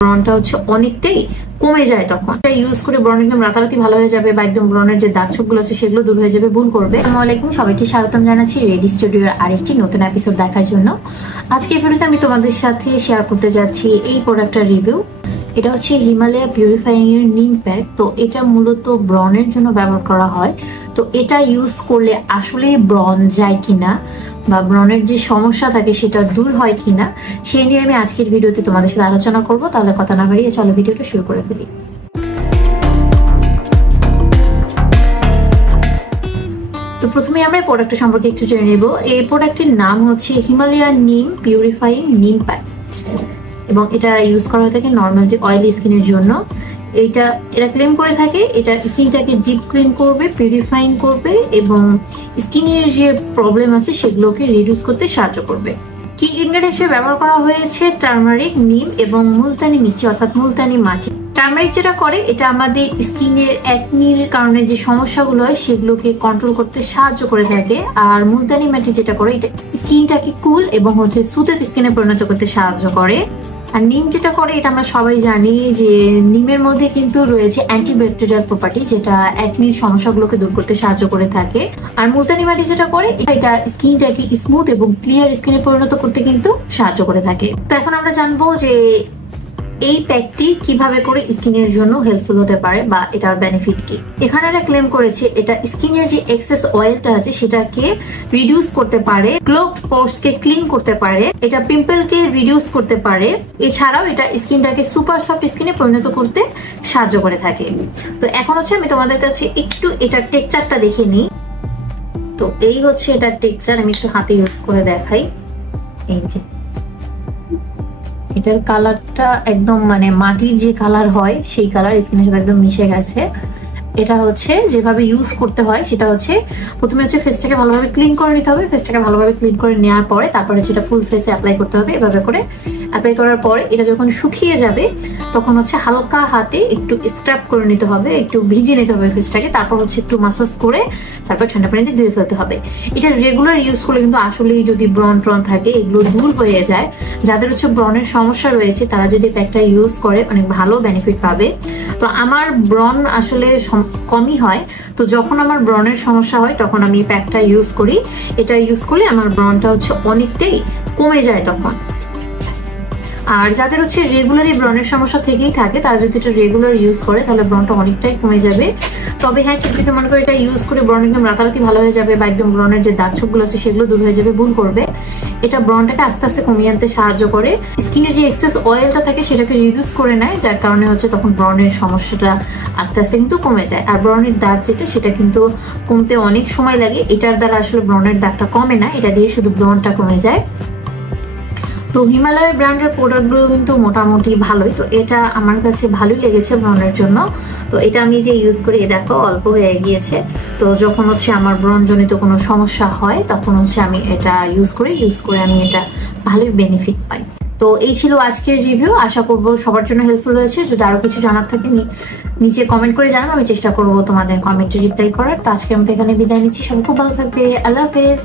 ব্রণটা হচ্ছে অনেকটাই কমে যায়। তখন এটা ইউজ করে ব্রণ একদম রাতারাতি ভালো হয়ে যাবে বা একদম ব্রণের যে দাগ ছোপগুলো আছে সেগুলো দূর হয়ে যাবে, ভুল করবে। আসসালামু আলাইকুম, সবাইকে স্বাগতম জানাচ্ছি রেডি স্টুডিওর আরেকটি নতুন এপিসোড দেখার জন্য। আজকে এই ভিডিওতে আমি তোমাদের সাথে শেয়ার করতে যাচ্ছি এই প্রোডাক্টটার রিভিউ। এটা হচ্ছে হিমালয়া পিউরিফাইং এর নিম প্যাক। তো এটা মূলত ব্রণের জন্য ব্যবহার করা হয়। তো এটা ইউজ করলে আসলে ব্রণ যায় কিনা বা ব্রণের যে সমস্যা থাকে সেটা দূর হয় কিনা সেই নিয়ে আমি আজকের ভিডিওতে তোমাদের সাথে আলোচনা করব। তাহলে কথা না বাড়িয়ে চলো ভিডিওটা শুরু করে ফেলি। তো প্রথমে আমরা এই প্রোডাক্টটা সম্পর্কে একটু জেনে নেব। এই প্রোডাক্টের নাম হচ্ছে হিমালয়া নিম পিউরিফাইং নিম প্যাক এবং এটা ইউজ করা হয়ে থাকে নর্মাল যে অয়েলি স্কিনের জন্য। এটা ক্লেম করে থাকে এটা স্কিনটাকে ডিপ ক্লিন করবে, পিউরিফাইং করবে এবং স্কিনের যে প্রবলেম আছে সেগুলোকে রিডিউস করতে সাহায্য করবে। কি ইনগ্রেডিয়েন্ট হিসেবে ব্যবহার করা হয়েছে টার্মারিক, নিম এবং মুলতানি মিটি অর্থাৎ মুলতানি মাটি। টার্মারিক যেটা করে এটা আমাদের স্কিনের অ্যাকনির কারণে যে সমস্যাগুলো হয় সেগুলোকে কন্ট্রোল করতে সাহায্য করে থাকে। আর মুলতানি মাটি যেটা করে এটা স্কিনটাকে কুল এবং হচ্ছে সুতের স্কিনে পরিণত করতে সাহায্য করে। আর নিম যেটা করে এটা আমরা সবাই জানি যে নিমের মধ্যে কিন্তু রয়েছে অ্যান্টিব্যাকটেরিয়াল প্রপার্টি যেটা অ্যাকনির সমস্যাগুলোকে দূর করতে সাহায্য করে থাকে। আর মুলতানি মাটি যেটা করে এটা স্কিনটাকে স্মুথ এবং ক্লিয়ার স্কিনে পরিণত করতে কিন্তু সাহায্য করে থাকে। তো এখন আমরা জানবো যে এই প্যাকটি কিভাবে করে স্কিনের জন্য হেল্পফুল হতে পারে বা এটার বেনিফিট কি। এখানে এরা ক্লেম করেছে এটা স্কিনের যে এক্সেস অয়েলটা আছে সেটাকে রিডিউস করতে পারে, ক্লোগড পোরসকে ক্লিন করতে পারে, এটা পিম্পলকে রিডিউস করতে পারে। এছাড়াও এটা স্কিনটাকে সুপার সফট স্কিনে পরিণত করতে সাহায্য করে থাকে। তো এখন হচ্ছে আমি তোমাদের কাছে একটু এটার টেক্সচারটা দেখে নিই। তো এই হচ্ছে এটার টেক্সচার, আমি একটু হাতে ইউজ করে দেখাই। এই যে এটার কালারটা একদম মানে মাটির যে কালার হয় সেই কালার স্কিনের সাথে একদম মিশে গেছে। এটা হচ্ছে যেভাবে ইউজ করতে হয় সেটা হচ্ছে প্রথমে হচ্ছে ফেসটাকে ভালোভাবে ক্লিন করে নিতে হবে। ফেসটাকে ভালোভাবে ক্লিন করে নেওয়ার পরে তারপরে সেটা ফুল ফেসে অ্যাপ্লাই করতে হবে। এভাবে করে অ্যাপ্লাই করার পরে এটা যখন শুকিয়ে যাবে তখন হচ্ছে হালকা হাতে একটু স্ক্রাব করে নিতে হবে, একটু ভিজিয়ে নিতে হবে ফেসটাকে। তারপর হচ্ছে একটু মাসাজ করে তারপর ঠান্ডা পানিতে ধুয়ে ফেলতে হবে। এটা রেগুলার ইউজ করলে কিন্তু আসলেই যদি ব্রণ ট্রন থাকে এগুলো দূর হয়ে যায়। যাদের হচ্ছে ব্রণের সমস্যা রয়েছে তারা যদি প্যাকটা ইউজ করে অনেক ভালো বেনিফিট পাবে। তো আমার ব্রণ আসলে কমই হয়, তো যখন আমার ব্রণের সমস্যা হয় তখন আমি এই প্যাকটা ইউজ করি। এটা ইউজ করলে আমার ব্রণটা হচ্ছে অনেকটাই কমে যায় তখন। আর যাদের হচ্ছে রেগুলারই ব্রণের সমস্যা থেকেই থাকে তারা যদি এটা রেগুলার ইউজ করে তাহলে ব্রণটা অনেকটাই কমে যাবে। তবে হ্যাঁ, কেউ যদি মনে করে এটা ইউজ করে ব্রণ একদম রাতারাতি ভালো হয়ে যাবে বা একদম ব্রণের যে দাগ ছোপগুলো আছে সেগুলো দূর হয়ে যাবে, ভুল করবে। এটা ব্রণটাকে আস্তে আস্তে কমিয়ে আনতে সাহায্য করে, স্কিনে যে এক্সেস অয়েলটা থাকে সেটাকে রিডিউস করে নেয়, যার কারণে হচ্ছে তখন ব্রণের সমস্যাটা আস্তে আস্তে কিন্তু কমে যায়। আর ব্রণের দাগ যেটা সেটা কিন্তু কমতে অনেক সময় লাগে, এটার দ্বারা আসলে ব্রণের দাগটা কমে না, এটা দিয়ে শুধু ব্রণটা কমে যায়। তো হিমালয় ব্র্যান্ডের প্রোডাক্টগুলো কিন্তু মোটামুটি ভালোই। তো এটা আমার কাছে ভালোই লেগেছে ব্রণের জন্য। তো এটা আমি যে ইউজ করি দেখো অল্প হয়ে গিয়েছে। তো যখন হচ্ছে আমার ব্রণজনিত কোনো সমস্যা হয় তখন হচ্ছে আমি এটা ইউজ করে আমি এটা ভালোই বেনিফিট পাই। তো এই ছিল আজকের রিভিউ, আশা করবো সবার জন্য হেল্পফুল হয়েছে। যদি আরো কিছু জানার থাকে নিচে কমেন্ট করে জানান, আমি চেষ্টা করবো তোমাদের কমেন্টে রিপ্লাই করার। তো আজকে আমি এখানে বিদায় নিচ্ছি, সবাই খুব ভালো থাকবে, আল্লাহ হাফেজ।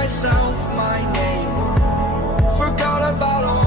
Myself, my name, forgot about all